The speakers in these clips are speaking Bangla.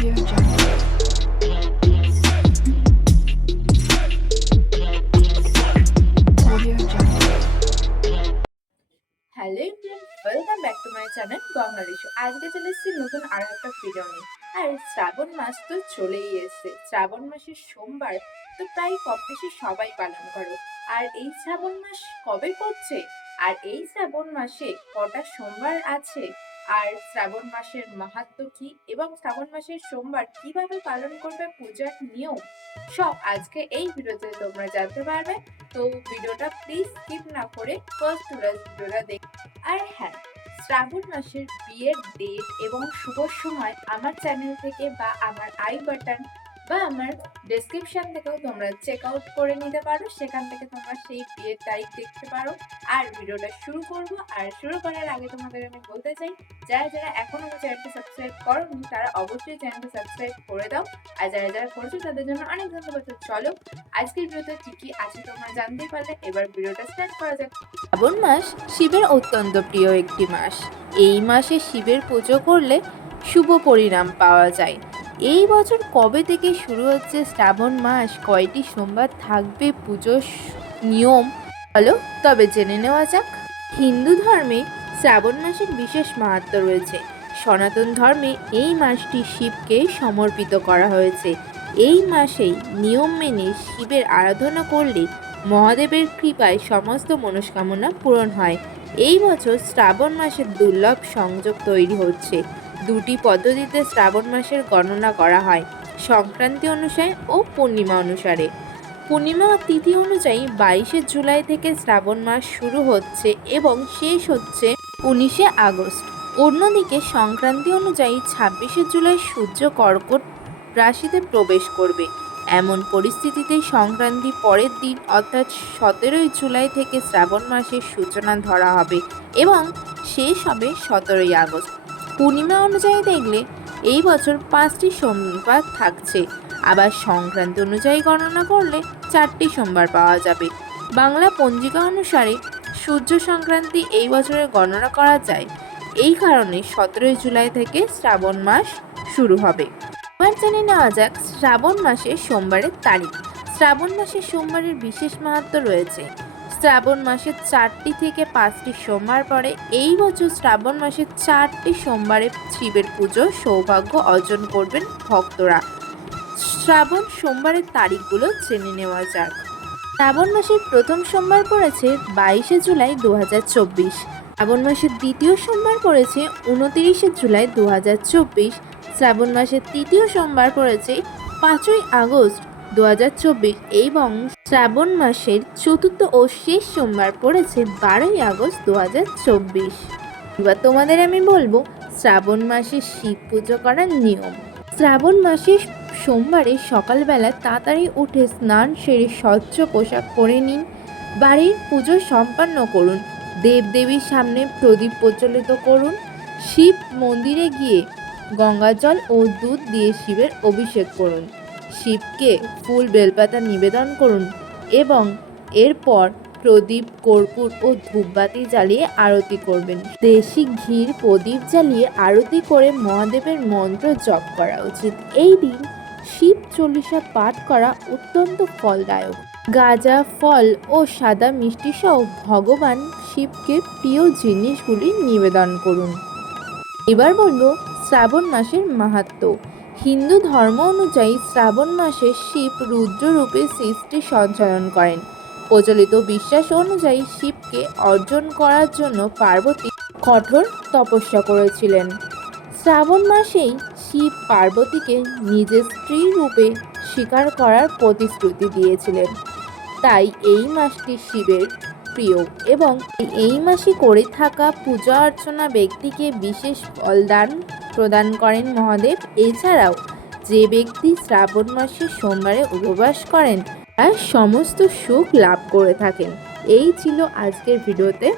Hello welcome back to Bangladesh আজকে চলে এসেছি নতুন আরও একটা ভিডিও নিয়ে। আর শ্রাবণ মাস তো চলেই এসেছে। শ্রাবণ মাসের সোমবার তো প্রায় কম বেশি সবাই পালন করো। আর এই শ্রাবণ মাস কবে পড়ছে? আর এই শ্রাবণ মাসে কটা সোমবার আছে? আর শ্রাবণ মাসের মাহাত্ম কি এবং শ্রাবণ মাসের সোমবার কীভাবে পালন করবে পূজার নিয়ম? সব আজকে এই ভিডিওতে তোমরা জানতে পারবে। তো ভিডিওটা প্লিজ স্কিপ না করে ফার্স্ট লাস্ট ভিডিওটা দেখ আর হ্যাঁ শ্রাবণ মাসের বিয়ের ডেট এবং শুভ সময় আমার চ্যানেল থেকে বা আমার আই বাটন বা আমার ডেসক্রিপশন থেকেও তোমরা চেক আউট করে নিতে পারো। সেখান থেকে তোমরা সেই বিয়ের তারিখ দেখতে পারো। আর ভিডিওটা শুরু করব। আর শুরু করার আগে তোমাদের আমি বলতে চাই, যারা যারা এখনও আমার চ্যানেলটি সাবস্ক্রাইব করোনি, তারা অবশ্যই চ্যানেলটি সাবস্ক্রাইব করে দাও। আর যারা যারা করছ, তাদের জন্য অনেক ধন্যবাদ। চলো, আজকের ভিডিওতে কি কি আছে তোমরা জানতেই পারলে, এবার ভিডিওটা স্টার্ট করা যাক। শ্রাবণ মাস শিবের অত্যন্ত প্রিয় একটি মাস। এই মাসে শিবের পুজো করলে শুভ পরিণাম পাওয়া যায়। এই বছর কবে থেকে শুরু হচ্ছে শ্রাবণ মাস? কয়টি সোমবার থাকবে পুজোর নিয়ম? হলো তবে জেনে নেওয়া যাক। হিন্দু ধর্মে শ্রাবণ মাসের বিশেষ মাহাত্ম্য রয়েছে। সনাতন ধর্মে এই মাসটি শিবকে সমর্পিত করা হয়েছে। এই মাসেই নিয়ম মেনে শিবের আরাধনা করলে মহাদেবের কৃপায় সমস্ত মনস্কামনা পূরণ হয়। এই বছর শ্রাবণ মাসের দুর্লভ সংযোগ তৈরি হচ্ছে। দুটি পদ্ধতিতে শ্রাবণ মাসের গণনা করা হয়, সংক্রান্তি অনুসারে ও পূর্ণিমা অনুসারে। পূর্ণিমা তিথি অনুযায়ী বাইশে জুলাই থেকে শ্রাবণ মাস শুরু হচ্ছে এবং শেষ হচ্ছে উনিশে আগস্ট। অন্যদিকে সংক্রান্তি অনুযায়ী ছাব্বিশে জুলাই সূর্য কর্কট রাশিতে প্রবেশ করবে। এমন পরিস্থিতিতে সংক্রান্তি পরের দিন অর্থাৎ সতেরোই জুলাই থেকে শ্রাবণ মাসের সূচনা ধরা হবে এবং শেষ হবে সতেরোই আগস্ট। পূর্ণিমা অনুযায়ী দেখলে এই বছর পাঁচটি সোমবার থাকছে। আবার সংক্রান্তি অনুযায়ী গণনা করলে চারটি সোমবার পাওয়া যাবে। বাংলা পঞ্জিকা অনুসারে সূর্য সংক্রান্তি এই বছরের গণনা করা যায়। এই কারণে সতেরোই জুলাই থেকে শ্রাবণ মাস শুরু হবে। এবার জেনে নেওয়া যাক শ্রাবণ মাসের সোমবারের তারিখ। শ্রাবণ মাসের সোমবারের বিশেষ মাহাত্ম্য রয়েছে। শ্রাবণ মাসের চারটি থেকে পাঁচটি সোমবার পরে এই বছর শ্রাবণ মাসের চারটি সোমবারে শিবের পুজো সৌভাগ্য অর্জন করবেন ভক্তরা। শ্রাবণ সোমবারের তারিখগুলো জেনে নেওয়া যাক। শ্রাবণ মাসের প্রথম সোমবার পড়েছে বাইশে জুলাই দু হাজার চব্বিশ। শ্রাবণ মাসের দ্বিতীয় সোমবার পড়েছে উনতিরিশে জুলাই দু হাজার চব্বিশ। শ্রাবণ মাসের তৃতীয় সোমবার পড়েছে পাঁচই আগস্ট দু হাজার চব্বিশ এবং শ্রাবণ মাসের চতুর্থ ও শেষ সোমবার পড়েছে বারোই আগস্ট দু হাজার চব্বিশ। এবার তোমাদের আমি বলব, শ্রাবণ মাসে শিব পুজো করার নিয়ম। শ্রাবণ মাসে সোমবারে সকালবেলা তাড়াতাড়ি উঠে স্নান সেরে স্বচ্ছ পোশাক পরে নিন। বাড়ির পুজো সম্পন্ন করুন। দেবদেবীর সামনে প্রদীপ প্রজ্বলিত করুন। শিব মন্দিরে গিয়ে গঙ্গা জল ও দুধ দিয়ে শিবের অভিষেক করুন। শিবকে ফুল বেলপাতা নিবেদন করুন। এবং এরপর প্রদীপ, কর্পূর ও ধূপবাতি জ্বালিয়ে আরতি করবেন। দেশি ঘির প্রদীপ জ্বালিয়ে আরতি করে মহাদেবের মন্ত্র জপ করা উচিত। এই দিন শিব চল্লিশা পাঠ করা অত্যন্ত ফলদায়ক। গাজা, ফল ও সাদা মিষ্টি সহ ভগবান শিবকে প্রিয় জিনিসগুলি নিবেদন করুন। এবার বলব শ্রাবণ মাসের মাহাত্ম্য হিন্দু ধর্ম অনুযায়ী শ্রাবণ মাসে শিব রুদ্ররূপে সৃষ্টি সঞ্চালন করেন। প্রচলিত বিশ্বাস অনুযায়ী শিবকে অর্জন করার জন্য পার্বতী কঠোর তপস্যা করেছিলেন। শ্রাবণ মাসেই শিব পার্বতীকে নিজের স্ত্রী রূপে স্বীকার করার প্রতিশ্রুতি দিয়েছিলেন। তাই এই মাসটি শিবের প্রিয় এবং এই মাসে করে থাকা পূজা অর্চনা ব্যক্তিকে বিশেষ ফলদান প্রদান করেন মহাদেব। এছাড়াও যে ব্যক্তি শ্রাবণ মাসে সোমবারে উপবাস করেন, তার সমস্ত সুখ লাভ করে থাকেন। এই ছিল আজকের ভিডিওতে।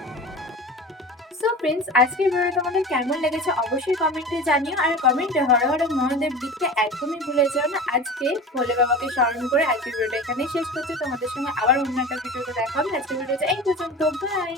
সো ফ্রেন্ডস আজকের ভিডিও তোমাদের কেমন লেগেছে অবশ্যই কমেন্টে জানিও আর কমেন্টে হর হর মহাদেব লিখতে একদমই ভুলে যাও না। আজকে ভোলে বাবাকে স্মরণ করে আজকের ভিডিওটা এখানেই শেষ করছি। তোমাদের সঙ্গে আবার অন্য একটা ভিডিওতে দেখা হবে। আজকের ভিডিওতে এই পর্যন্ত। বাই